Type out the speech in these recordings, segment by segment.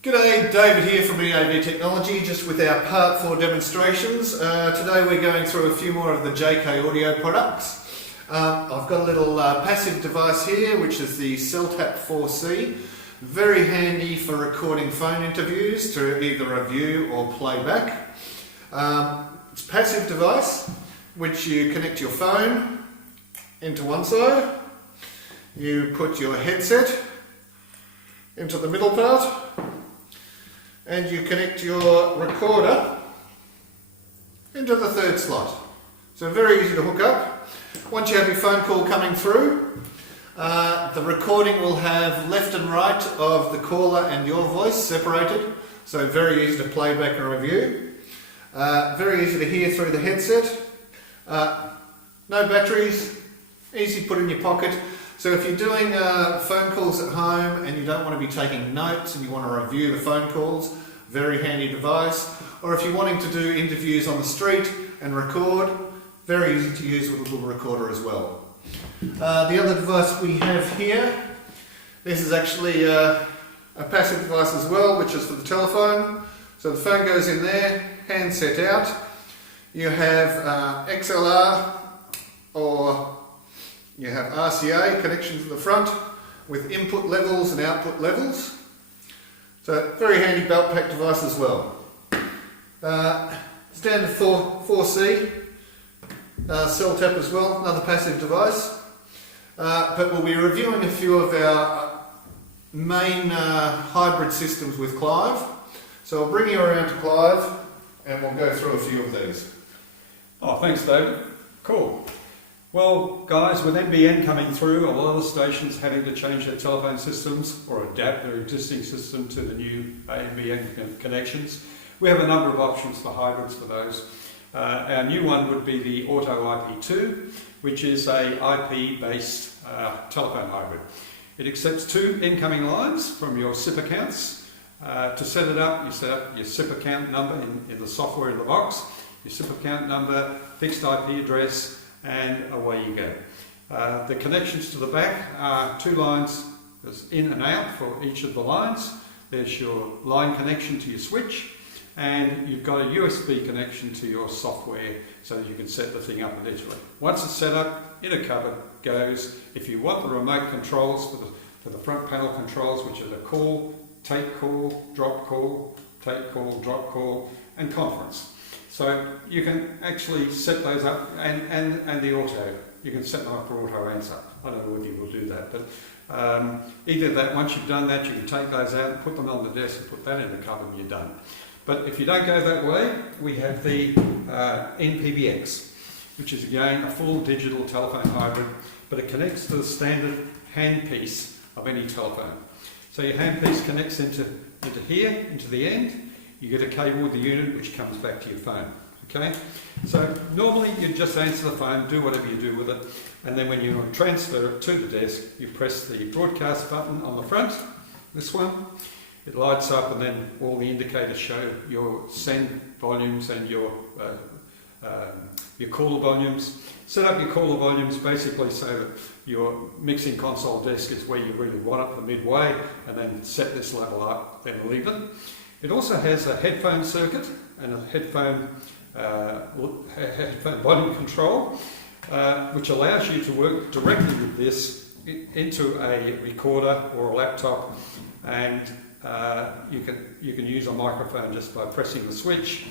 G'day, David here from EAV Technology, just with our Part 4 demonstrations. Today we're going through a few more of the JK Audio products. I've got a little passive device here, which is the CellTap 4C. Very handy for recording phone interviews to either review or playback. It's a passive device, which you connect your phone into one side. You put your headset into the middle part, and you connect your recorder into the third slot. So very easy to hook up. Once you have your phone call coming through, the recording will have left and right of the caller and your voice separated, so very easy to play back and review. Very easy to hear through the headset. No batteries, easy to put in your pocket. So if you're doing phone calls at home and you don't want to be taking notes and you want to review the phone calls, very handy device. Or if you're wanting to do interviews on the street and record, very easy to use with a little recorder as well. The other device we have here, this is actually a passive device as well, which is for the telephone. So the phone goes in there, handset out. You have XLR or you have RCA connection to the front with input levels and output levels. So very handy belt pack device as well. Standard 4C CellTap as well, another passive device. But we'll be reviewing a few of our main hybrid systems with Clive. So I'll bring you around to Clive and we'll go through a few of these. Oh, thanks David. Cool. Well guys, with NBN coming through, a lot of the stations having to change their telephone systems or adapt their existing system to the new NBN connections, we have a number of options for hybrids for those. Our new one would be the Auto IP2, which is a IP-based telephone hybrid. It accepts 2 incoming lines from your SIP accounts. To set it up, you set up your SIP account number in the software in the box, your SIP account number, fixed IP address, and away you go. The connections to the back are 2 lines, there's in and out for each of the lines. There's your line connection to your switch, and you've got a USB connection to your software so that you can set the thing up initially. Once it's set up, in a cupboard goes. If you want the remote controls for the front panel controls, which are the call, take call, drop call, take call, drop call, and conference. So you can actually set those up, and the auto. You can set them up for auto answer. I don't know whether you will do that, but either that, once you've done that, you can take those out and put them on the desk and put that in the cupboard and you're done. But if you don't go that way, we have the NPBX, which is again a full digital telephone hybrid, but it connects to the standard handpiece of any telephone. So your handpiece connects into here, into the end. You get a cable with the unit which comes back to your phone. Okay? So normally you just answer the phone, do whatever you do with it, and then when you want to transfer it to the desk, you press the broadcast button on the front, this one. It lights up and then all the indicators show your send volumes and your caller volumes. Set up your caller volumes basically so that your mixing console desk is where you really want it, the midway, and then set this level up, then leave it. It also has a headphone circuit and a headphone volume control, which allows you to work directly with this into a recorder or a laptop, and you can use a microphone just by pressing the switch,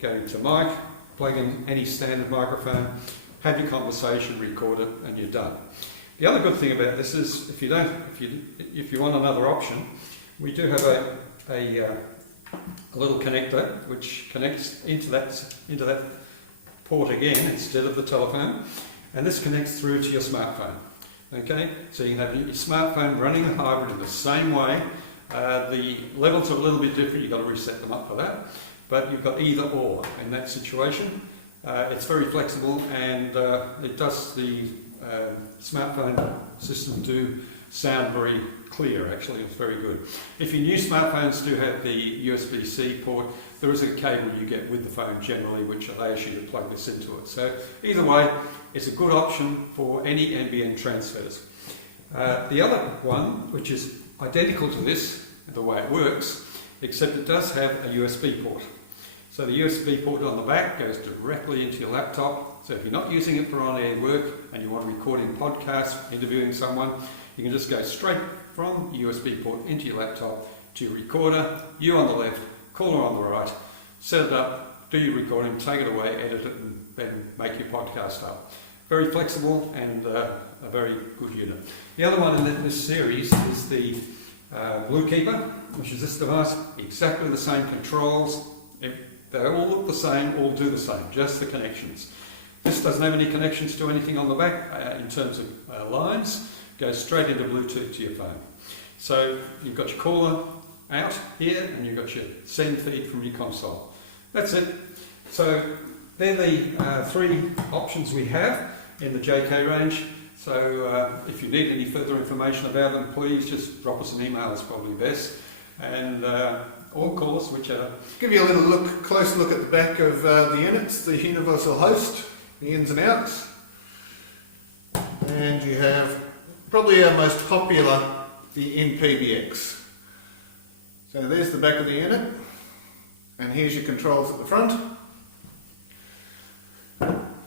go to mic, plug in any standard microphone, have your conversation, record it, and you're done. The other good thing about this is if you want another option, we do have a little connector which connects into that port again instead of the telephone, and this connects through to your smartphone. Okay, so you can have your smartphone running the hybrid in the same way. The levels are a little bit different, you've got to reset them up for that, but you've got either or in that situation. It's very flexible, and it does the smartphone system do sound very clear. Actually, it's very good. If your new smartphones do have the USB-C port, there is a cable you get with the phone generally which allows you to plug this into it. So either way, it's a good option for any NBN transfers. The other one, which is identical to this, the way it works, except it does have a USB port. So the USB port on the back goes directly into your laptop. So if you're not using it for on-air work and you want to record in podcasts, interviewing someone, you can just go straight from the USB port into your laptop to your recorder, you on the left, caller on the right, set it up, do your recording, take it away, edit it, and then make your podcast up. Very flexible and a very good unit. The other one in this series is the Bluekeeper, which is this device. Exactly the same controls. They all look the same, all do the same, just the connections. This doesn't have any connections to anything on the back in terms of lines. Goes straight into Bluetooth to your phone. So you've got your caller out here and you've got your send feed from your console. That's it. So they're the three options we have in the JK range. So if you need any further information about them, please just drop us an email, it's probably best. And or call us, whichever. Give you a little closer look at the back of the units, the universal host, the ins and outs. And you have probably our most popular, the NPBX. So there's the back of the unit, and here's your controls at the front.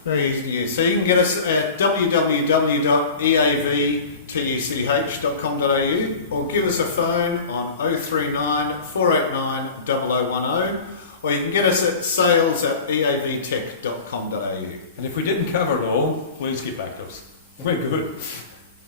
Very easy to use. So you can get us at www.eavtech.com.au or give us a phone on 039 489 0010, or you can get us at sales@eavtech.com.au. And if we didn't cover it all, please get back to us. We're good.